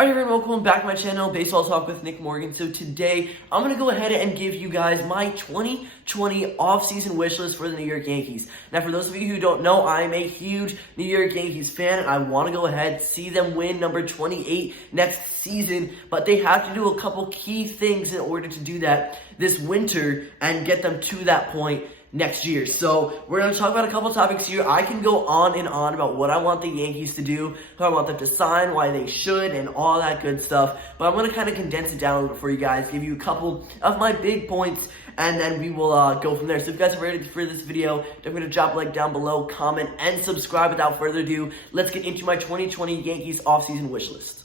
Alright everyone, welcome back to my channel, Baseball Talk with Nick Morgan. So today, I'm going to go ahead and give you guys my 2020 offseason wish list for the New York Yankees. Now for those of you who don't know, I'm a huge New York Yankees fan, and I want to go ahead see them win number 28 next season, but they have to do a couple key things in order to do that this winter and get them to that point next year. So we're going to talk about a couple topics here. I can go on and on about what I want the Yankees to do, who I want them to sign, why they should, and all that good stuff. But I'm going to kind of condense it down a little bit for you guys, give you a couple of my big points, and then we will go from there. So if you guys are ready for this video, don't forget to drop a like down below, comment, and subscribe. Without further ado, let's get into my 2020 Yankees offseason wish list.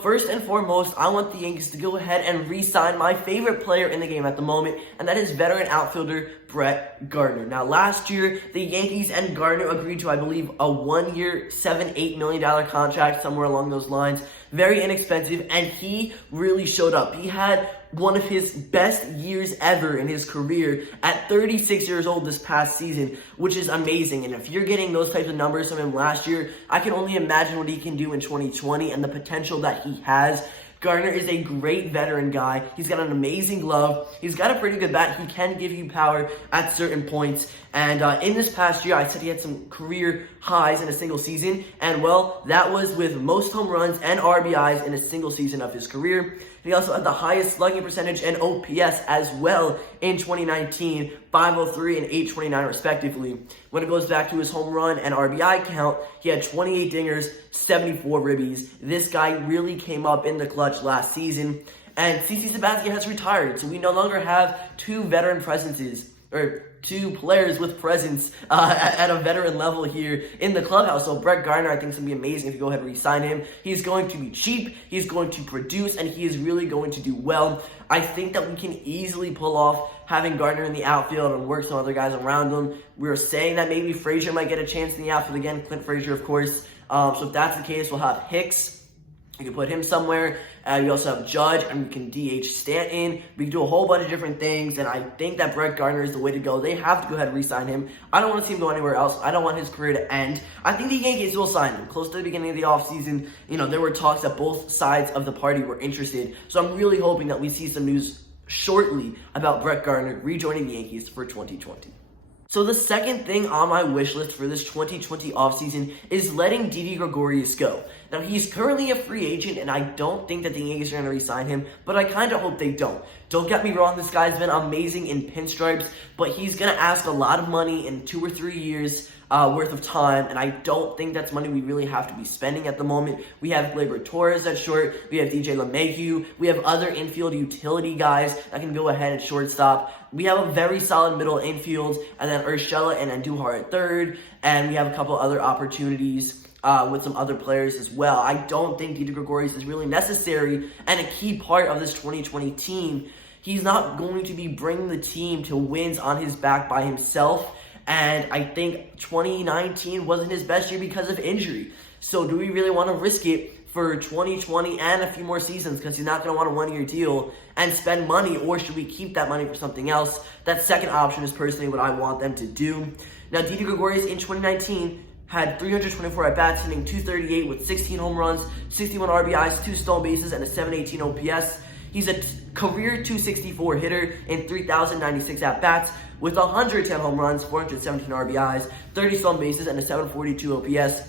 First and foremost, I want the Yankees to go ahead and re-sign my favorite player in the game at the moment, and that is veteran outfielder Brett Gardner. Now, last year, the Yankees and Gardner agreed to, I believe, a one-year, $7-8 million contract, somewhere along those lines. Very inexpensive, and he really showed up. He had one of his best years ever in his career at 36 years old this past season, which is amazing. And if you're getting those types of numbers from him last year, I can only imagine what he can do in 2020 and the potential that he has. Gardner is a great veteran guy. He's got an amazing glove. He's got a pretty good bat. He can give you power at certain points. And in this past year, I said he had some career highs in a single season. And, well, that was with most home runs and RBIs in a single season of his career. He also had the highest slugging percentage and OPS as well in 2019, 503 and 829 respectively. When it goes back to his home run and RBI count, he had 28 dingers, 74 ribbies. This guy really came up in the clutch last season. And CC Sabathia has retired, so we no longer have two veteran presences, or two players with presence at a veteran level here in the clubhouse. So Brett Gardner, I think, is going to be amazing if you go ahead and re-sign him. He's going to be cheap, he's going to produce, and he is really going to do well. I think that we can easily pull off having Gardner in the outfield and work some other guys around him. We were saying that maybe Frazier might get a chance in the outfield again, Clint Frazier, of course. So if that's the case, we'll have Hicks. You can put him somewhere. You also have Judge, and we can DH Stanton. We can do a whole bunch of different things, and I think that Brett Gardner is the way to go. They have to go ahead and re-sign him. I don't want to see him go anywhere else. I don't want his career to end. I think the Yankees will sign him. Close to the beginning of the offseason, there were talks that both sides of the party were interested. So I'm really hoping that we see some news shortly about Brett Gardner rejoining the Yankees for 2020. So the second thing on my wish list for this 2020 offseason is letting Didi Gregorius go. Now, he's currently a free agent, and I don't think that the Yankees are going to re-sign him, but I kind of hope they don't. Don't get me wrong, this guy's been amazing in pinstripes, but he's going to ask a lot of money in 2 or 3 years worth of time, and I don't think that's money we really have to be spending at the moment. We have Gleyber Torres at short, we have DJ LeMahieu, we have other infield utility guys that can go ahead at shortstop. We have a very solid middle infield, and then Urshela and Andujar at third, and we have a couple other opportunities with some other players as well. I don't think Didi Gregorius is really necessary and a key part of this 2020 team. He's not going to be bringing the team to wins on his back by himself, and I think 2019 wasn't his best year because of injury. So do we really want to risk it for 2020 and a few more seasons, because he's not going to want a one-year deal and spend money, or should we keep that money for something else? That second option is personally what I want them to do. Now, Didi Gregorius in 2019 had 324 at-bats, hitting .238 with 16 home runs, 61 RBIs, 2 stolen bases, and a .718 OPS. He's a career .264 hitter in 3,096 at-bats with 110 home runs, 417 RBIs, 30 stolen bases, and a .742 OPS.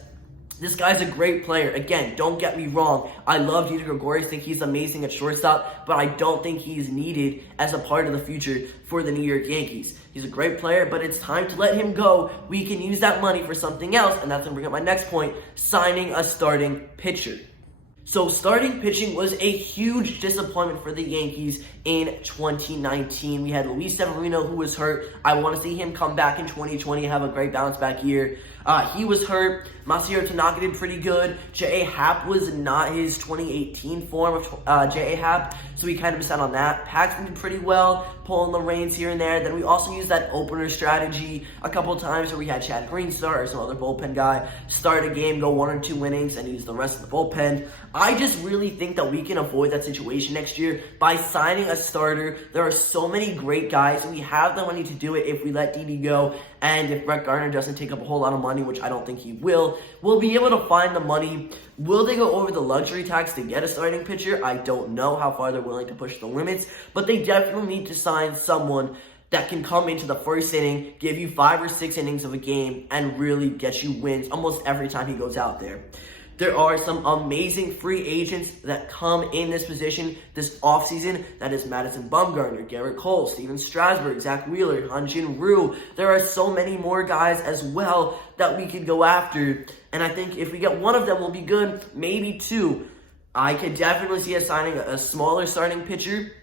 This guy's a great player. Again, don't get me wrong. I love Didi Gregorius. I think he's amazing at shortstop, but I don't think he's needed as a part of the future for the New York Yankees. He's a great player, but it's time to let him go. We can use that money for something else, and that's going to bring up my next point, signing a starting pitcher. So starting pitching was a huge disappointment for the Yankees in 2019. We had Luis Severino, who was hurt. I want to see him come back in 2020, have a great bounce back year. He was hurt. Masahiro Tanaka did pretty good. J.A. Happ was not his 2018 form of J.A. Happ, so we kind of missed out on that. Paxton did pretty well, pulling the reins here and there. Then we also used that opener strategy a couple of times where we had Chad Greenstar or some other bullpen guy start a game, go 1 or 2 innings, and use the rest of the bullpen. I just really think that we can avoid that situation next year by signing a starter. There are so many great guys, and we have the money to do it if we let Didi go. And if Brett Gardner doesn't take up a whole lot of money, which I don't think he will, we'll be able to find the money. Will they go over the luxury tax to get a starting pitcher? I don't know how far they're willing to push the limits, but they definitely need to sign someone that can come into the first inning, give you 5 or 6 innings of a game, and really get you wins almost every time he goes out there. There are some amazing free agents that come in this position this offseason. That is Madison Bumgarner, Garrett Cole, Steven Strasburg, Zach Wheeler, Hyun-Jin Ryu. There are so many more guys as well that we could go after. And I think if we get one of them, we'll be good. Maybe 2. I could definitely see us signing a smaller starting pitcher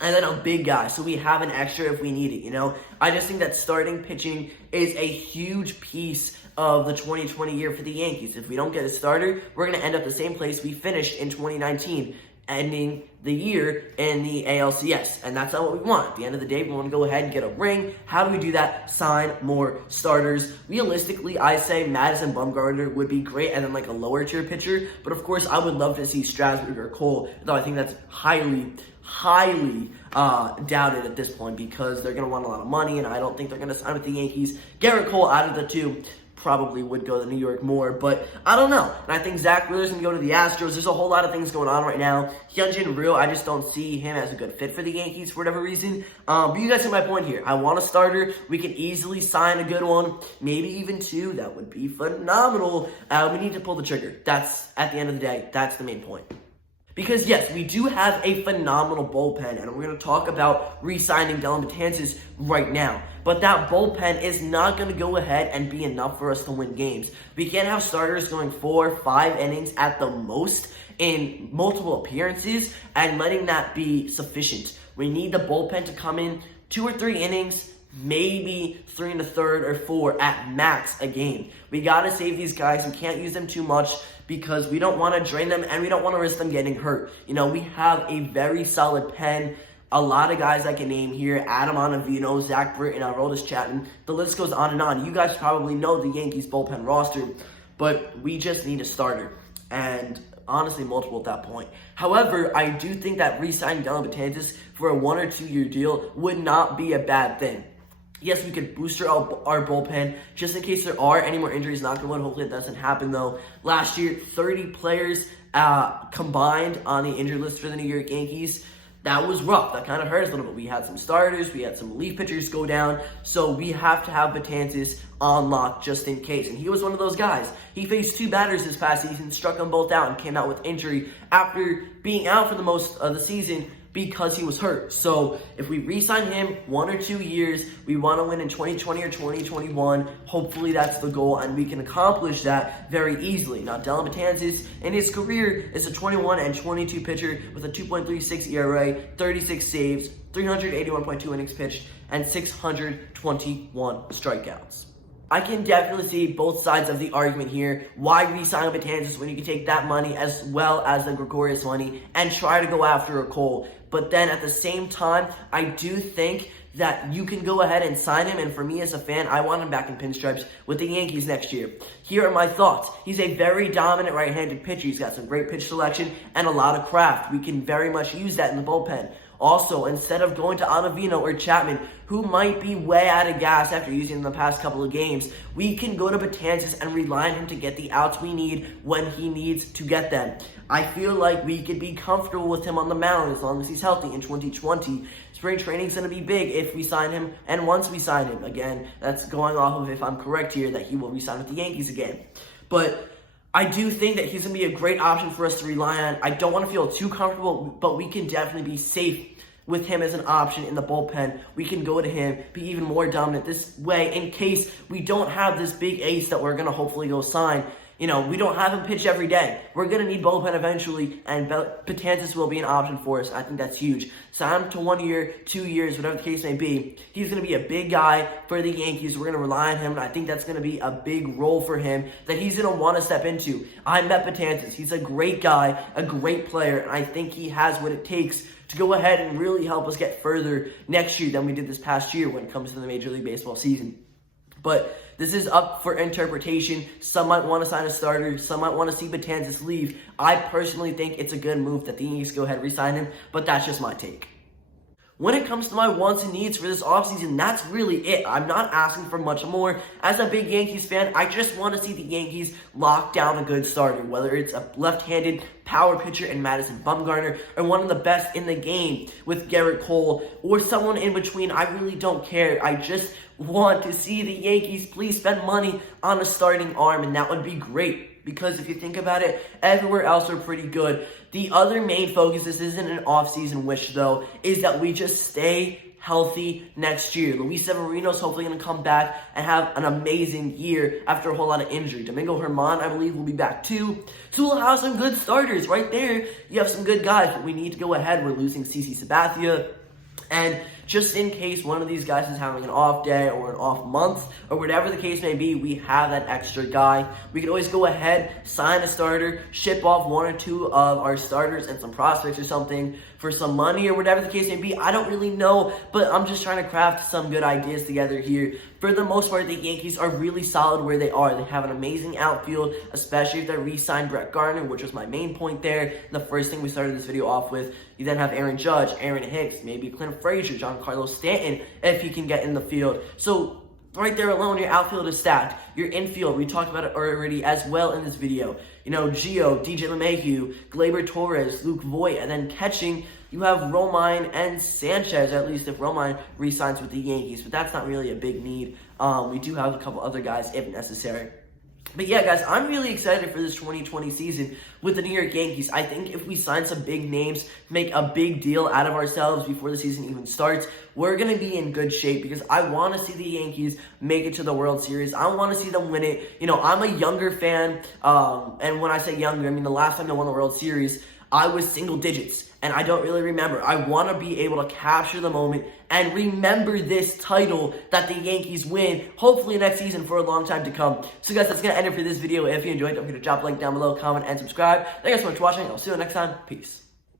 and then a big guy, so we have an extra if we need it, I just think that starting pitching is a huge piece of the 2020 year for the Yankees. If we don't get a starter, we're going to end up the same place we finished in 2019, ending the year in the ALCS. And that's not what we want. At the end of the day, we want to go ahead and get a ring. How do we do that? Sign more starters. Realistically, I say Madison Bumgarner would be great and then like a lower tier pitcher. But of course, I would love to see Strasburg or Cole, though I think that's highly doubted at this point because they're going to want a lot of money, and I don't think they're going to sign with the Yankees. Garrett Cole, out of the 2, probably would go to New York more, but I don't know. And I think Zach Wheeler's going to go to the Astros. There's a whole lot of things going on right now. Hyun-Jin Ryu, I just don't see him as a good fit for the Yankees for whatever reason. But you guys see my point here. I want a starter. We can easily sign a good one, maybe even 2. That would be phenomenal. We need to pull the trigger. That's, at the end of the day, that's the main point. Because, yes, we do have a phenomenal bullpen, and we're going to talk about re-signing Dellin Betances right now. But that bullpen is not going to go ahead and be enough for us to win games. We can't have starters going 4, 5 innings at the most in multiple appearances and letting that be sufficient. We need the bullpen to come in 2 or 3 innings, maybe 3 1/3 or 4 at max a game. We got to save these guys. We can't use them too much because we don't want to drain them and we don't want to risk them getting hurt. We have a very solid pen. A lot of guys I can name here: Adam Ottavino, Zach Britton, Aroldis Chapman. The list goes on and on. You guys probably know the Yankees bullpen roster, but we just need a starter. And honestly, multiple at that point. However, I do think that re-signing Dellin Betances for a 1 or 2 year deal would not be a bad thing. Yes, we could booster our bullpen just in case there are any more injuries. Knock on wood, hopefully it doesn't happen though. Last year, 30 players combined on the injured list for the New York Yankees. That was rough. That kind of hurt us a little bit. We had some starters. We had some relief pitchers go down. So we have to have Betances on lock just in case. And he was one of those guys. He faced 2 batters this past season, struck them both out, and came out with injury after being out for the most of the season because he was hurt. So if we re-sign him 1 or 2 years, we want to win in 2020 or 2021. Hopefully that's the goal, and we can accomplish that very easily. Now, Dellin Betances in his career is a 21 and 22 pitcher with a 2.36 ERA, 36 saves, 381.2 innings pitched, and 621 strikeouts. I can definitely see both sides of the argument here. Why re-sign Betances when you can take that money as well as the Gregorius money and try to go after a Cole? But then at the same time, I do think that you can go ahead and sign him. And for me as a fan, I want him back in pinstripes with the Yankees next year. Here are my thoughts. He's a very dominant right-handed pitcher. He's got some great pitch selection and a lot of craft. We can very much use that in the bullpen. Also, instead of going to Ottavino or Chapman, who might be way out of gas after using them the past couple of games, we can go to Betances and rely on him to get the outs we need when he needs to get them. I feel like we could be comfortable with him on the mound as long as he's healthy in 2020. Spring training is going to be big if we sign him, and once we sign him. Again, that's going off of if I'm correct here, that he will re-sign with the Yankees again. But I do think that he's going to be a great option for us to rely on. I don't want to feel too comfortable, but we can definitely be safe with him as an option in the bullpen. We can go to him, be even more dominant this way in case we don't have this big ace that we're going to hopefully go sign. We don't have him pitch every day. We're going to need bullpen eventually, and Betances will be an option for us. I think that's huge. Sign him to 1 year, 2 years, whatever the case may be. He's going to be a big guy for the Yankees. We're going to rely on him, and I think that's going to be a big role for him that he's going to want to step into. I met Betances. He's a great guy, a great player, and I think he has what it takes to go ahead and really help us get further next year than we did this past year when it comes to the Major League Baseball season. But this is up for interpretation. Some might want to sign a starter. Some might want to see Betances leave. I personally think it's a good move that the Yankees go ahead and re-sign him, but that's just my take. When it comes to my wants and needs for this offseason, that's really it. I'm not asking for much more. As a big Yankees fan, I just want to see the Yankees lock down a good starter, whether it's a left-handed power pitcher in Madison Bumgarner or one of the best in the game with Garrett Cole or someone in between. I really don't care. I just want to see the Yankees please spend money on a starting arm, and that would be great. Because if you think about it, everywhere else are pretty good. The other main focus, this isn't an off-season wish though, is that we just stay healthy next year. Luis Severino's hopefully going to come back and have an amazing year after a whole lot of injury. Domingo Germán, I believe, will be back too. So we'll have some good starters right there. You have some good guys, but we need to go ahead. We're losing CC Sabathia. And just in case one of these guys is having an off day or an off month or whatever the case may be, we have that extra guy. We can always go ahead, sign a starter, ship off one or two of our starters and some prospects or something for some money or whatever the case may be. I don't really know, but I'm just trying to craft some good ideas together here. For the most part, the Yankees are really solid where they are. They have an amazing outfield, especially if they re-signed Brett Gardner, which was my main point there. The first thing we started this video off with. You then have Aaron Judge, Aaron Hicks, maybe Clint Frazier, Giancarlo Stanton, if he can get in the field. So right there alone, your outfield is stacked. Your infield, we talked about it already as well in this video. You know, Gio, DJ LeMahieu, Gleyber Torres, Luke Voigt, and then catching, you have Romine and Sanchez, at least if Romine re-signs with the Yankees, but that's not really a big need. We do have a couple other guys if necessary. But yeah, guys, I'm really excited for this 2020 season with the New York Yankees. I think if we sign some big names, make a big deal out of ourselves before the season even starts, we're going to be in good shape because I want to see the Yankees make it to the World Series. I want to see them win it. You know, I'm a younger fan, and when I say younger, I mean the last time they won the World Series, I was single digits, and I don't really remember. I want to be able to capture the moment and remember this title that the Yankees win, hopefully next season for a long time to come. So guys, that's going to end it for this video. If you enjoyed, don't forget to drop a like down below, comment, and subscribe. Thank you guys so much for watching. I'll see you next time. Peace.